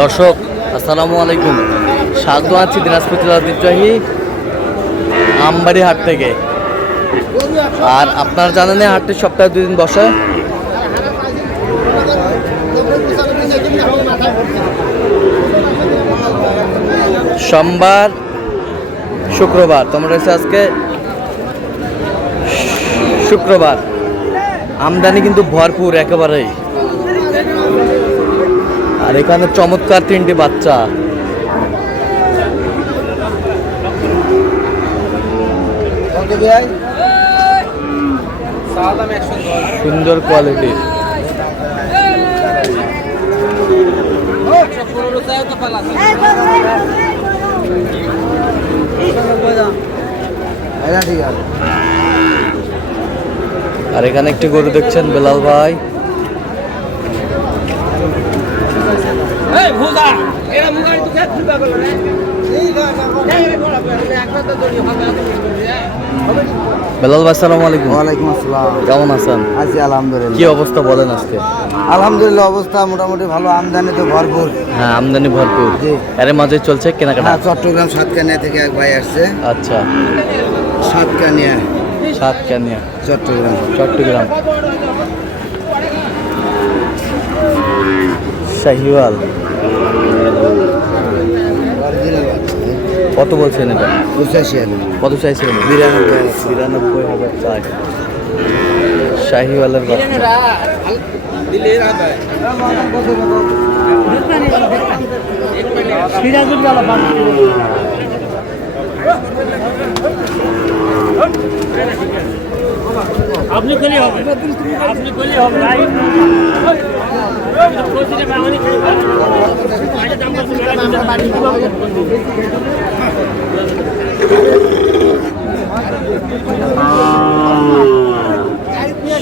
দর্শক আসসালামু আলাইকুম, স্বাগত আছি দিনাজপুর জেলার ঐতিহ্যবাহী আমবাড়ি হাট থেকে। আর আপনারা জানেন হাটটি সপ্তাহে 2 দিন বসে। সোমবার, শুক্রবার। তোমরা রয়েছে আজকে শুক্রবার। আমদানি কিন্তু ভরপুর একেবারেই। আর এখানে চমৎকার 3টি বাচ্চা। সুন্দর কোয়ালিটির। আর এখানে একটি গরু দেখছেন বেলাল ভাই। বেলাল ভাই আসসালামু আলাইকুম। ওয়ালাইকুম আসসালাম। কেমন আছেন? আছি আলহামদুলিল্লাহ। কি অবস্থা বলেন আজকে? আলহামদুলিল্লাহ অবস্থা মোটামুটি ভালো, আমদানি তো ভরপুর। হ্যাঁ, আমদানি ভরপুর। জি। এর মাঝে চলছে কেনাকাটা। চট্টগ্রাম সাতকানিয়া থেকে এক ভাই আসছে। আচ্ছা, সাতকানিয়া চট্টগ্রাম। শাহিওয়াল কত বলছেন এটা? 85,000। কত চাইছেন? 92,000 চাই। শাহিওয়ালের বাচ্চা। আপনি কলি হবে, আপনি কলি হবে ভাই।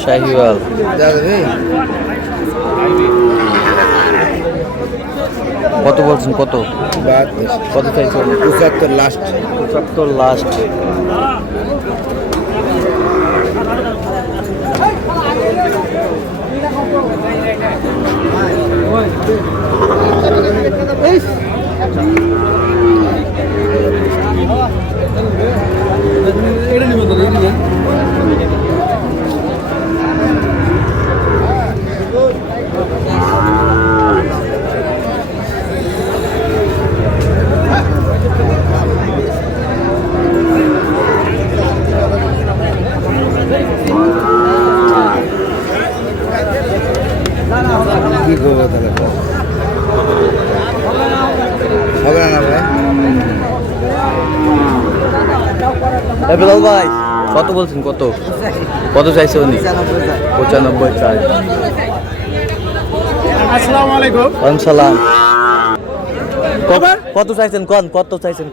শাহিওয়াল কত বলছেন? কত চাইছেন? 75 লাস্ট। 75 লাস্ট। কি করবো তাহলে? হবে না ভাই? বেলাল ভাই কত বলছেন? কত চাইছে উনি? 95 চাই। আসসালামু আলাইকুম। ওয়ালাইকুম সালাম। কত চাইছেন? কত চাইছেন?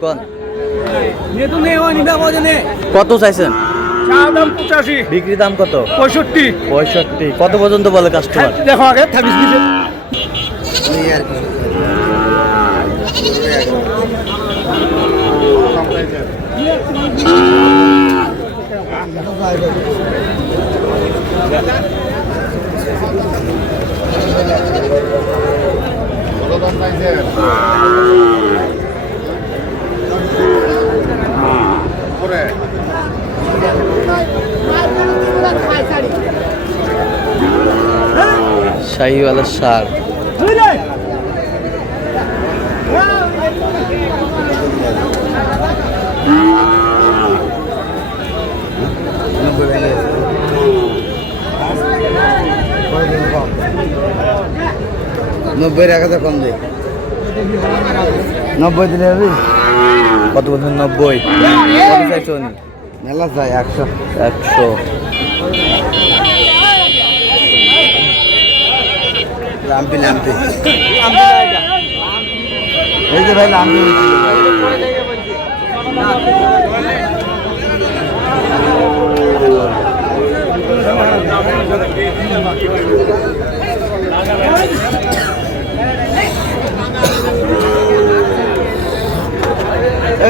কত চাইছেন? দাম 85, বিক্রি দাম কত? 65। কত পর্যন্ত বলে কাস্টমার? দেখো আগে থাকিস দিছে। এই আর কি। শাহিওয়ালের সার। নব্বই টাকা তো কম দেয়। 90 দিলে হবে। কত বলছেন? 90। কত চাইছে উনি? মেলা চাই 100। লাম্পি এই যে ভাই লাম্পি।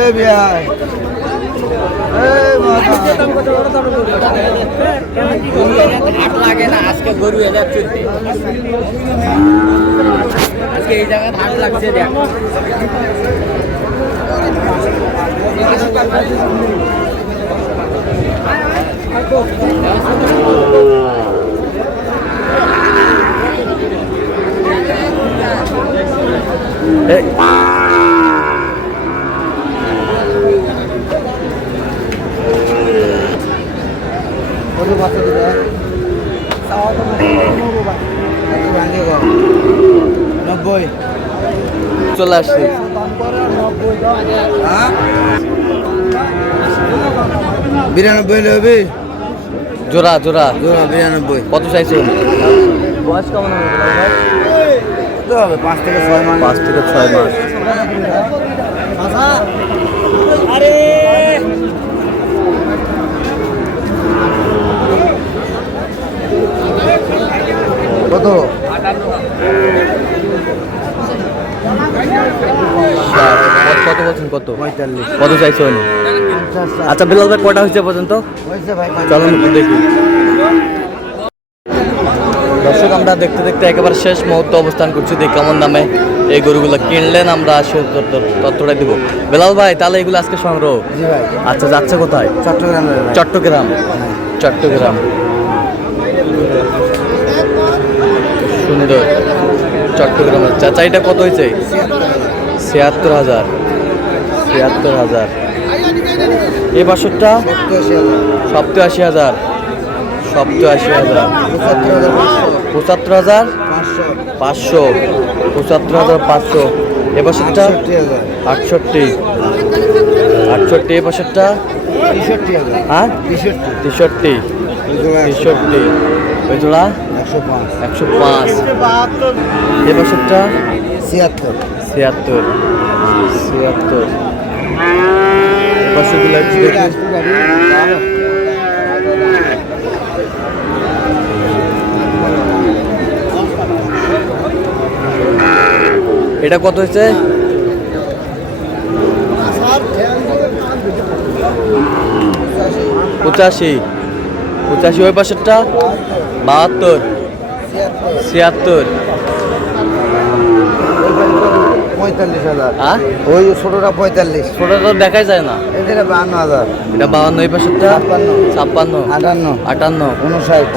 এই ভাই লাগে না আজকে গরু 1000 চলছে। আজকে এই জায়গায় হাট লাগছে দেখ। এই, কত বাচ্চা দিবে? ভাঙিয়ে গো 90। চলে আসছি। হ্যাঁ 92 হবে। জোড়া জোড়া জোড়া 92। কত চাইছেন? বয়স কেমন হবে ভাই? কত হবে? 5 থেকে 6 মাস। 5 থেকে 6 মাস। আরে কত? কত বলছেন? কত 45। কত চাইছেন? আচ্ছা বিলাল ভাই কটা হয়েছে পর্যন্ত? হয়েছে ভাই। চলুন একটু দেখি। দর্শক আমরা দেখতে দেখতে একেবারে শেষ মুহূর্তে অবস্থান করছি, দেখি কেমন দামে এই গরুগুলো কিনলেন, আমরা আসলে তথ্যটা দিব। বেলাল ভাই তাহলে এগুলো আজকে সংগ্রহ? জি ভাই। আচ্ছা যাচ্ছে কোথায়? চট্টগ্রামের ভাই। চট্টগ্রাম। চট্টগ্রাম সুন্দর। চট্টগ্রামের চাচা এটা কত হয়েছে? 76,000। 76,000। এই বাসরটা 87,000। 87,000। 75,000। 500। 75,500। এ বাসরটা 68। 68। এ বাসরটা 63,000। হ্যাঁ 63। 63। ওই জোড়া 105। 105। এ বাসরটা 76। 76। 76। এ বাসরগুলো একটু দেখি। এটা কত হয়েছে? 85। 85। ওই পাশেরটা 72। 76। 45,000। হ্যাঁ ওই ছোটটা 45। ছোটটা তো দেখাই যায় না। এটা 52,000। এটা 52। এই পাশেরটা 56। 56। 58।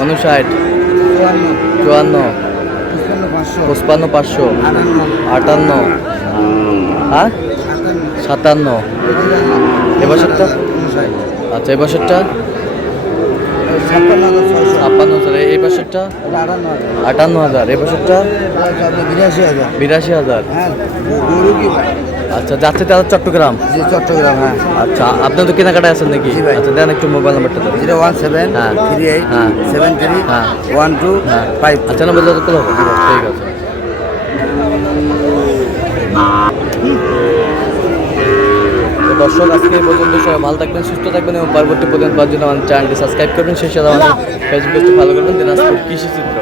58। 59। 59। 54। 54। 55। 500। 58। হ্যাঁ 57। এ বছরটা? আচ্ছা এই বছরটা 56,000। এই বছরটা 58,000। এই বছরটা 82,000। হ্যাঁ গরু কি ভাই? আচ্ছা যাচ্ছে তাহলে চট্টগ্রাম। জি চট্টগ্রাম। হ্যাঁ আচ্ছা আপনার তো কেনাকাটায় আছেন নাকি? জি ভাই। আচ্ছা দেন একটু মোবাইল নাম্বারটা দেন। 017 হ্যাঁ। 38 হ্যাঁ। 73 হ্যাঁ। 12 হ্যাঁ 5। আচ্ছা না বলতে তো হবে। ঠিক আছে। তো দর্শক আজকে এই পর্যন্ত, সবাই ভালো থাকবেন, সুস্থ থাকবেন এবং পরবর্তী পর্যন্ত পাওয়ার জন্য আমাদের চ্যানেলটি সাবস্ক্রাইব করবেন, সেই সাথে আমাদের ফেসবুক পেজটি ফলো করবেন দিনাজপুর কৃষি চিত্র।